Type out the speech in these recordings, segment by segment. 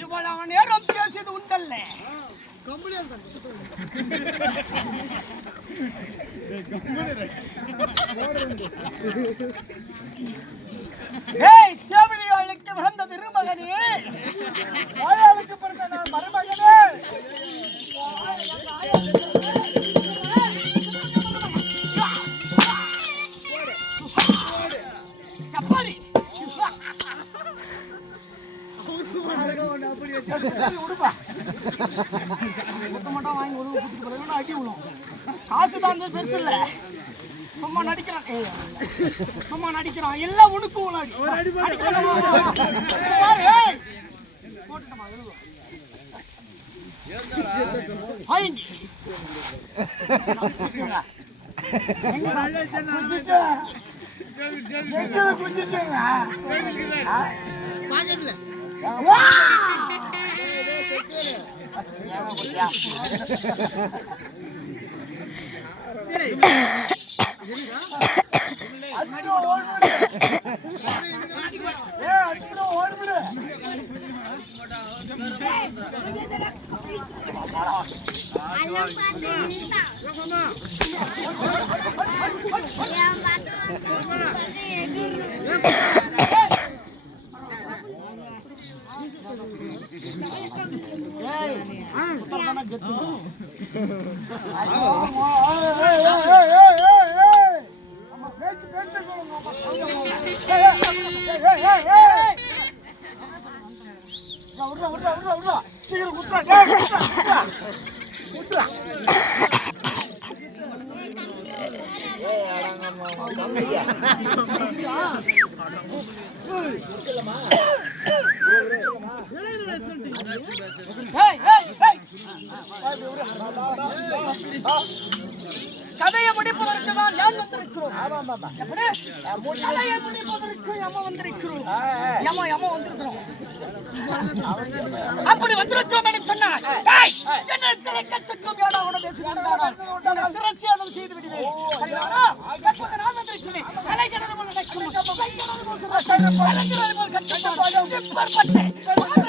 இவ்வளவு நேரம் பேசியது உண்டல்ல. தேவடியாளுக்கு வந்த திருமகனே, வாயாளுக்கு பிறந்த நான் மருமகனே. காசு தான் பெருசு இல்ல, சும்மா நடிக்கிறான். சும்மா நடிக்கிறான், எல்லாம் உடுக்கு கதையை முடிப்பதற்கு தான் நான் வந்திருக்கிறோம். கதையை முடிப்பதற்கு யம வந்திருக்கிறோம். யம வந்திருக்கிறோம். அப்படி வந்திருக்கிறோம் என்று சொன்னார். என்ன திரைக்கச்சக்கும் ஏதாவது பேசுகிறார்கள், சிரசேதம் செய்து விடுவேன். எப்போது நான் வந்திருக்கிறேன், கலைகிறது போல் நடக்கும்,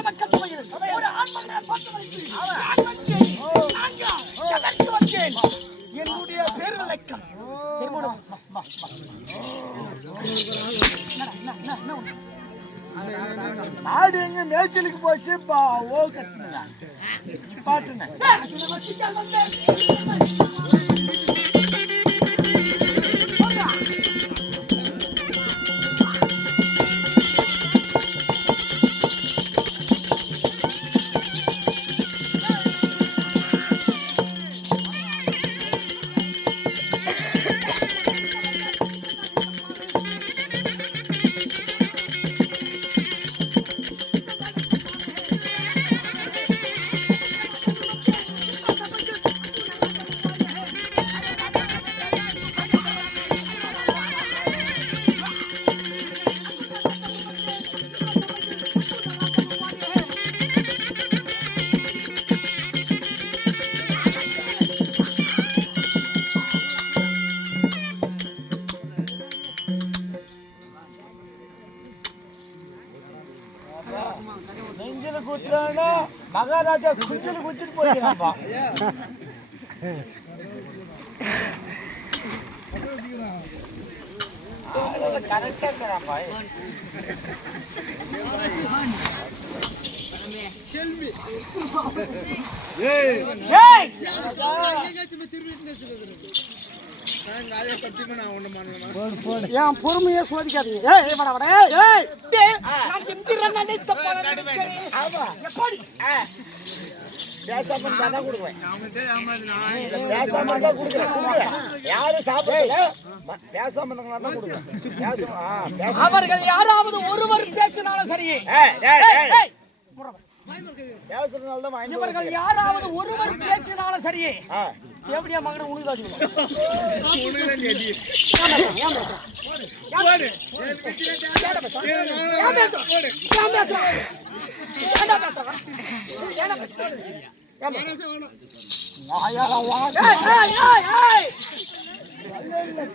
மக்கள் சபையில் ஒரு ஆண்மகன் பார்த்து வருகிறேன். என்னுடைய பேர் விளக்கம் ஆடு எங்க மேய்ச்சலுக்கு போச்சு. ஓ கட்டுங்க பாட்டுங்க. ஊத்துறாங்கன்னா மகாராஜா குச்சிட்டு போயிருக்காப்பா. கரெக்டா இருக்கிறாப்பா. என் பொறுமையே சோதிக்காதீங்க. அவர்கள் யாராவது ஒருவர் பேசினாலும் சரி, இவர்கள் யாராவது ஒருவர் பேசினாலும் சரி, எப்படியா மகனை உனக்கு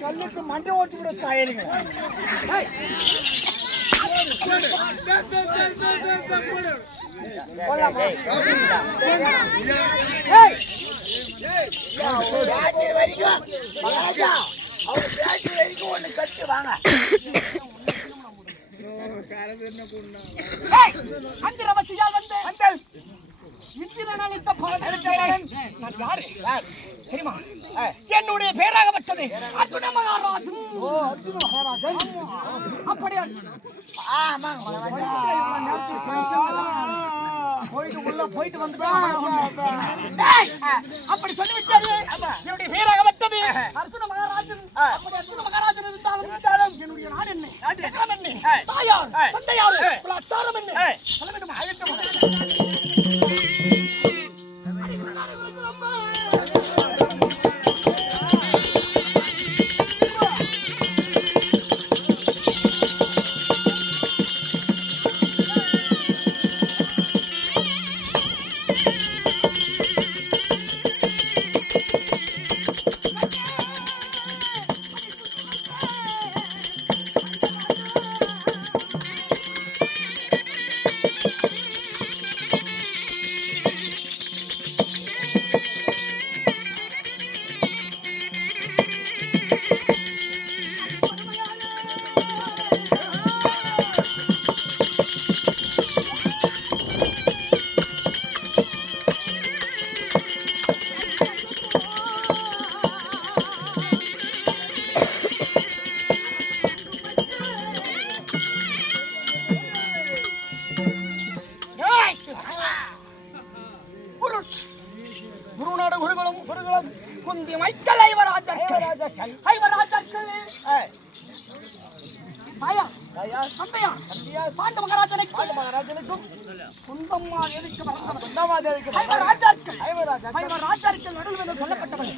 கல்லுக்கு மண்டை ஓட்டி விட தாயலுங்க. என்னுடைய பேராகப்பட்டது அர்ஜுன மகாராஜன். அப்படி போயிட்டு வந்து அப்படி சொல்லிவிட்டாரு. என்னுடைய பேராகப்பட்டது அர்ஜுன மகாராஜன். அப்படி அர்ஜுன மகாராஜன் இருந்தாலும் என்னுடைய நாடு என்ன, தாயார் தந்தையார் அச்சாரம் என்ன சொல்ல வேண்டுமா? குந்தி மைக்கல் ஐவராஜர்கள் பாண்டு மகாராஜனுக்கும் குந்தம்மா தேவிக்கு ஐவராஜர்கள் நடுவில் சொல்லப்பட்டவர்கள்.